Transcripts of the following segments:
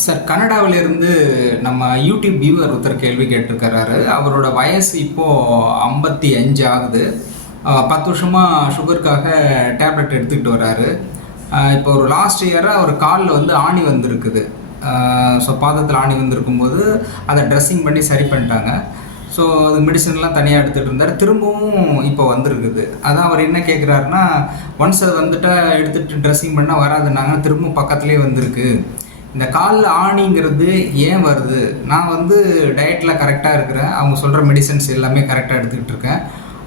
Sir, கனடாவிலிருந்து நம்ம YouTube viewer ஒருத்தர் கேள்வி கேட்டிருக்கிறாரு. அவரோட வயசு இப்போது 55 ஆகுது. 10 வருஷமாக சுகருக்காக டேப்லெட் எடுத்துக்கிட்டு வர்றாரு. இப்போ ஒரு லாஸ்ட் இயராக அவர் காலில் வந்து ஆணி வந்திருக்குது. ஸோ பாதத்தில் ஆணி வந்திருக்கும்போது அதை ட்ரெஸ்ஸிங் பண்ணி சரி பண்ணிட்டாங்க. ஸோ அது மெடிசன்லாம் தனியாக எடுத்துகிட்டு இருந்தார். திரும்பவும் இப்போ வந்திருக்குது. அதான் அவர் என்ன கேட்குறாருன்னா, ஒன்ஸ் அது வந்துட்டா எடுத்துகிட்டு ட்ரெஸ்ஸிங் பண்ணால் வராதுன்னாங்க, திரும்பவும் பக்கத்துலேயே வந்திருக்கு. இந்த காலில் ஆணிங்கிறது ஏன் வருது? நான் வந்து டயட்டில் கரெக்டாக இருக்கிறேன், அவங்க சொல்கிற மெடிசன்ஸ் எல்லாமே கரெக்டாக எடுத்துக்கிட்டு இருக்கேன்.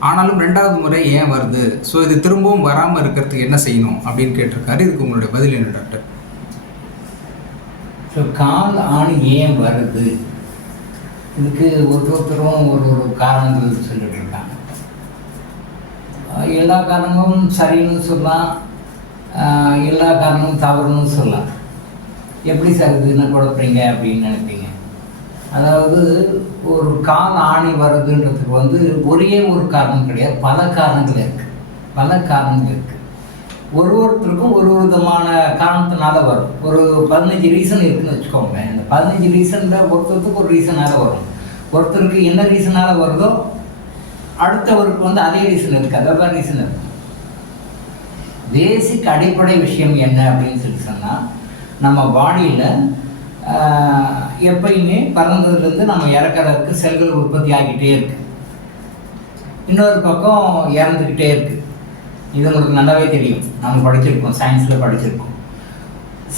ஆனாலும் 2வது முறை ஏன் வருது? ஸோ இது திரும்பவும் வராமல் இருக்கிறதுக்கு என்ன செய்யணும் அப்படின்னு கேட்டிருக்காரு. இதுக்கு உங்களுடைய பதில் என்ன டாக்டர்? ஸோ கால் ஆணி ஏன் வருது? இதுக்கு ஒருத்தரும் ஒரு காரணங்கள் சொல்லிட்டு இருக்காங்க. எல்லா காரணமும் சரின்னு சொல்லலாம், எல்லா காரணமும் தவறுன்னு சொல்லலாம். எப்படி சார் இதுன்னு குழப்பறீங்க அப்படின்னு நினைப்பீங்க. அதாவது ஒரு கால் ஆணி வருதுன்றதுக்கு வந்து ஒரே ஒரு காரணம் கிடையாது, பல காரணங்கள் இருக்குது. ஒருத்தருக்கும் ஒரு விதமான காரணத்தினால வரும். ஒரு 15 ரீசன் இருக்குதுன்னு வச்சுக்கோங்க. இந்த 15 ரீசனில் ஒருத்தருக்கு ஒரு ரீசனால் வரும். ஒருத்தருக்கு என்ன ரீசனால் வருதோ அடுத்தவருக்கு வந்து அதே ரீசன் இருக்குது, அதே ரீசன் இருக்குது. பேசிக் அடிப்படை விஷயம் என்ன அப்படின்னு சொல்லி சொன்னால், நம்ம பாடியில் எப்பயுமே பிறந்ததுலேருந்து நம்ம இறக்கிறதுக்கு செல்கள் உற்பத்தி ஆகிட்டே இருக்குது. இன்னொரு பக்கம் இறந்துக்கிட்டே இருக்குது. இது உங்களுக்கு நல்லாவே தெரியும், நம்ம படிச்சிருக்கோம், சயின்ஸில் படிச்சிருக்கோம்.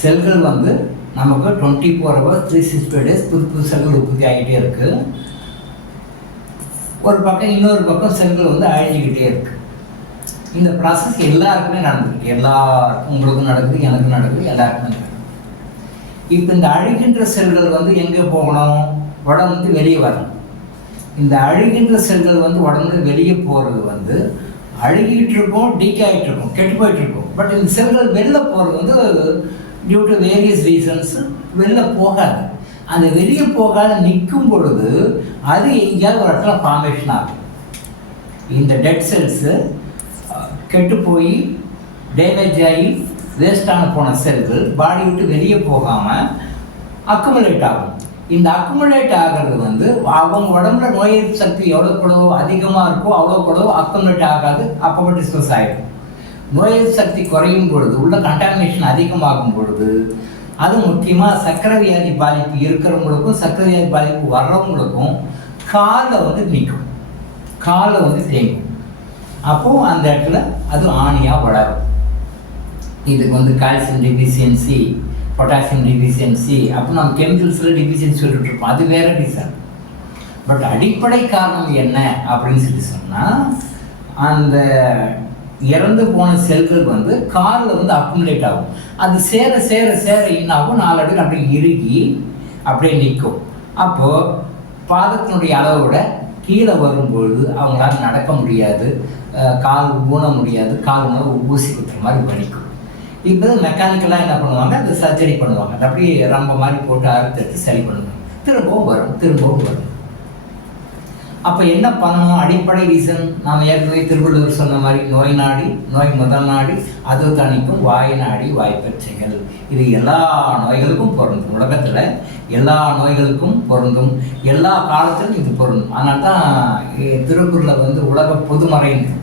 செல்கள் வந்து நமக்கு 24 hours 365 days புது செல்கள் உற்பத்தி ஆகிட்டே இருக்குது. ஒரு பக்கம் இன்னொரு பக்கம் செல்கள் வந்து அழிஞ்சிக்கிட்டே இருக்குது. இந்த ப்ராசஸ் எல்லாருக்குமே நடந்துருக்கு. உங்களுக்கும் நடக்குது, எனக்கு நடக்குது, எல்லாருக்குமே நடக்குது. இப்போ இந்த அழுகின்ற செல்கள் வந்து எங்கே போகணும்? உடம்புக்கு வெளியே வரணும். இந்த அழுகின்ற செல்கள் வந்து உடம்புக்கு வெளியே போகிறது வந்து அழுகிட்டு இருக்கும், டீக் ஆகிட்டு இருக்கும், கெட்டு போயிட்டு இருக்கும். பட் இந்த செல்கள் வெளில போகிறது வந்து டியூ டு வேரியஸ் ரீசன்ஸ் வெளில போகாது. அந்த வெளியே போகாத நிற்கும் பொழுது அது எங்கேயாவது ஒரு இடத்துல ஃபார்மேஷன் ஆகும். இந்த டெட் செல்ஸு கெட்டு போய் டேமேஜ் ஆகி வேஸ்டான போன செல்கள் பாடி விட்டு வெளியே போகாமல் அக்குமுலேட் ஆகும். இந்த அக்குமுலேட் ஆகிறது வந்து அவங்க உடம்புல நோய் எதிர்ப்பு சக்தி எவ்வளோ அதிகமாக இருக்கோ அவ்வளோ அக்குமுலேட் ஆகாது, அப்போ டிஸ்கஸ் ஆகிடும். நோய் எதிர்ப்பு சக்தி குறையும் பொழுது, உள்ள கண்டாமினேஷன் அதிகமாகும் பொழுது, அது முக்கியமாக சர்க்கரை வியாதி பாதிப்பு இருக்கிறவங்களுக்கும் சர்க்கரை வியாதி பாதிப்பு வர்றவங்களுக்கும் காலில் வந்து நிற்கும், காலில் வந்து தேங்கும். அப்போது அந்த இடத்துல அது ஆணியாக வளரும். இதுக்கு வந்து கால்சியம் டெஃபிஷியன்சி, பொட்டாசியம் டெஃபிஷியன்சி, அப்போ நம்ம கெமிக்கல்ஸில் டெஃபிஷியன்சி சொல்லிட்டு இருப்போம், அது வேறு ரீசன். பட் அடிப்படை காரணம் என்ன அப்படின்னு சொல்லி சொன்னால், அந்த இறந்து போன செல்கள் வந்து காலில் வந்து அக்குமுலேட் ஆகும். அது சேர சேர சேர என்னாகும், 4 அடி அப்படியே இறுகி அப்படியே நிற்கும். அப்போது பாதத்தினுடைய அளவை விட கீழே வரும்பொழுது அவங்களால நடக்க முடியாது, கால் ஊன முடியாது, கால் மேலே ஊசி குத்துற மாதிரி வலிக்கும். இப்போ மெக்கானிக்கலாக என்ன பண்ணுவாங்க, அந்த சர்ஜரி பண்ணுவாங்க, அப்படியே ரொம்ப மாதிரி போட்டு அறுத்து சரி பண்ணுவாங்க. திரும்பவும் வரும். அப்போ என்ன பண்ணணும்? அடிப்படை ரீசன் நாம் ஏற்கனவே திருவள்ளுவர் சொன்ன மாதிரி, நோய் நாடி, நோய் முதல் நாடி, அது தணிக்கும் வாய் நாடி வாய்ப்பற்றைகள். இது எல்லா நோய்களுக்கும் பொருந்தும். உலகத்தில் எல்லா நோய்களுக்கும் பொருந்தும், எல்லா காலத்திலும் இது பொருந்தும். அதனால தான் திருக்குறளில் வந்து உலக பொதுமறைன்னு,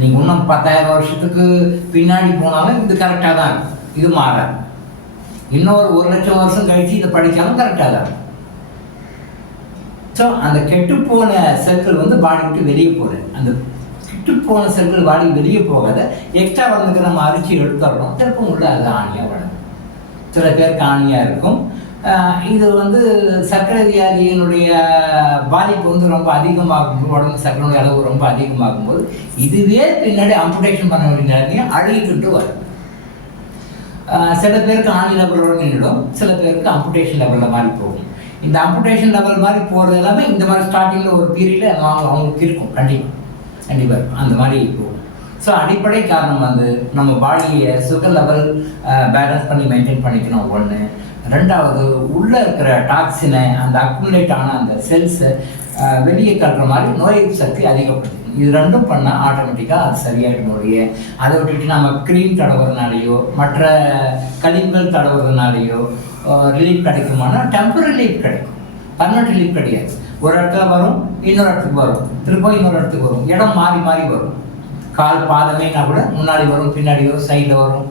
நீங்கள் இன்னும் 10,000 வருஷத்துக்கு பின்னாடி போனாலும் இது கரெக்டாக தான் இருக்கும், இது மாறாது. இன்னொரு 1,00,000 வருஷம் கழித்து இதை படித்தாலும் கரெக்டாக தான் இருக்கும். ஸோ அந்த கெட்டுப்போன செல்கள் வந்து பாடி விட்டு வெளியே போகுது. அந்த கெட்டுப்போன செல்கள் பாடி வெளியே போகாத எக்ஸ்ட்ரா வளர்ந்துக்கு நம்ம அரிசி எடுத்துடணும், திருப்பம் உள்ள அது ஆணியாக வளரும். சில பேருக்கு ஆணியாக இருக்கும். இது வந்து சர்க்கரை வியாதியினுடைய பாதிப்பு வந்து ரொம்ப அதிகமாகும்போது, உடம்பு சர்க்கரையுடைய அளவு ரொம்ப அதிகமாகும்போது இதுவே பின்னாடி அம்புடேஷன் பண்ண வேண்டிய நேரத்தையும் அழுகிட்டு வரும். சில பேருக்கு ஆணி லெவலோடு நின்றுடும், சில பேருக்கு அம்புடேஷன் லெவலில் மாதிரி போகும். இந்த அம்புடேஷன் லெவல் மாதிரி போகிறது எல்லாமே இந்த மாதிரி ஸ்டார்டிங்கில் ஒரு பீரியடில் அவங்களுக்கு இருக்கும், கண்டிப்பாக இருக்கும், அந்த மாதிரி போகும். ஸோ அடிப்படை காரணம் வந்து நம்ம பாடியை சுகர் லெவல் பேலன்ஸ் பண்ணி மெயின்டைன் பண்ணிக்கணும், ஒன்று. 2வது, உள்ளே இருக்கிற டாக்ஸினை, அந்த அக்குமுலேட் ஆன அந்த செல்ஸை வெளியே தள்ளுற மாதிரி நோய் எதிர்ப்பு சக்தி அதிகப்படுத்தும். இது ரெண்டும் பண்ணால் ஆட்டோமேட்டிக்காக அது சரியாயிடும். அதை விட்டுட்டு நம்ம க்ரீம் தடவுறதுனாலையோ மற்ற கழிவுகள் தடவுறதுனாலையோ ரிலீஃப் கிடைக்குமானா டெம்பரரி ரிலீஃப் கிடைக்கும், பர்மனெண்ட் ரிலீஃப் கிடையாது. ஒரு இடத்துல வரும், இன்னொரு இடத்துக்கு வரும், திரும்ப இன்னொரு இடத்துக்கு வரும், இடம் மாறி மாறி வரும். கால் பாதமேனா கூட முன்னாடி வரும், பின்னாடி வரும், சைடில் வரும்,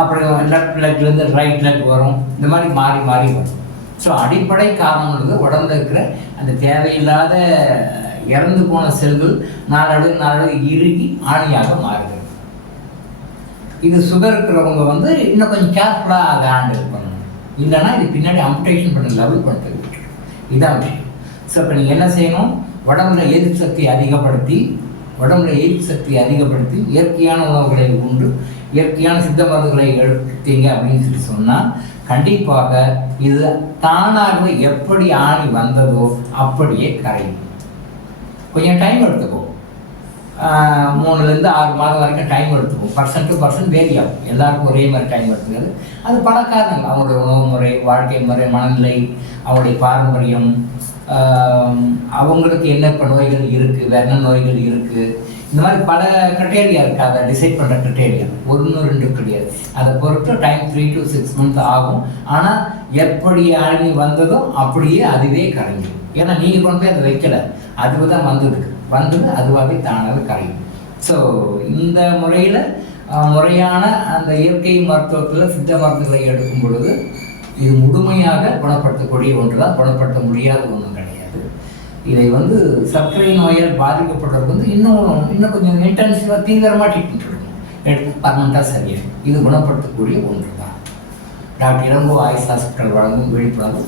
அப்புறம் லெஃப்ட் லெக்லேருந்து ரைட் லெக் வரும், இந்த மாதிரி மாறி மாறி வரும். ஸோ அடிப்படை காரணம் உடம்புல இருக்கிற அந்த தேவையில்லாத இறந்து போன செல்கள் நாளடைவு இறுகி ஆணியாக மாறுகிறது. இது சுகர் இருக்கிறவங்க வந்து இன்னும் கொஞ்சம் கேர்ஃபுல்லாக அதை ஹேண்டில் பண்ணணும். இல்லைன்னா இது பின்னாடி அம்புடேஷன் பண்ண லெவல் பண்ணுறது இதுதான் விஷயம். ஸோ இப்போ நீங்கள் என்ன செய்யணும், உடம்புல எதிர்ப்பு சக்தியை அதிகப்படுத்தி இயற்கையான உணவுகளை உண்டு, இயற்கையான சித்த மருந்துகளை எடுத்தீங்க அப்படின்னு சொல்லி சொன்னால் கண்டிப்பாக இது தானாகவே எப்படி ஆணி வந்ததோ அப்படியே கரையும். கொஞ்சம் டைம் எடுத்துக்கும், 3லேருந்து 6 மாதம் வரைக்கும் டைம் எடுத்துக்கும். பர்சன் டு பர்சன் வேரி ஆகும், எல்லாருக்கும் ஒரே மாதிரி டைம் எடுத்துக்கிறது. அது பல காரணங்கள், அவங்களுடைய உணவு முறை, வாழ்க்கை முறை, மனநிலை, அவங்களுடைய பாரம்பரியம், அவங்களுக்கு என்ன இப்போ நோய்கள் இருக்குது, வேற என்ன நோய்கள் இருக்குது, இந்த மாதிரி பல கிரைட்டேரியா இருக்குது. அதை டிசைட் பண்ணுற கிரைட்டேரியா 1-2 கிடையாது. அதை பொறுத்து டைம் 3 to 6 months ஆகும். ஆனால் எப்படி ஆணி வந்ததோ அப்படியே அதுவே கரைஞ்சிடும். ஏன்னா நீங்கள் கொண்டு போய் அதை வைக்கலை, அதுக்கு தான் வந்தது அதுவாகவே தானாகவே கரையும். ஸோ இந்த முறையில் முறையான அந்த இயற்கை மருத்துவத்தில் சித்த மருந்துகளை எடுக்கும் பொழுது இது முழுமையாக குணப்படுத்தக்கூடிய ஒன்று தான், குணப்படுத்த முடியாத ஒன்றும் கிடையாது. இதை வந்து சர்க்கரை நோயால் பாதிக்கப்பட்டவர்கள் வந்து இன்னும் கொஞ்சம் இன்டென்சிவாக தீவிரமாக ட்ரீட்மெண்ட் எடுக்கணும், எடுத்து பர்மனெண்ட்டாக சரியாகும். இது குணப்படுத்தக்கூடிய ஒன்று தான். டாக்டர் இளங்கோ ஆயுஷ் ஹாஸ்பிட்டல் வழங்கும் விழிப்புணர்வு.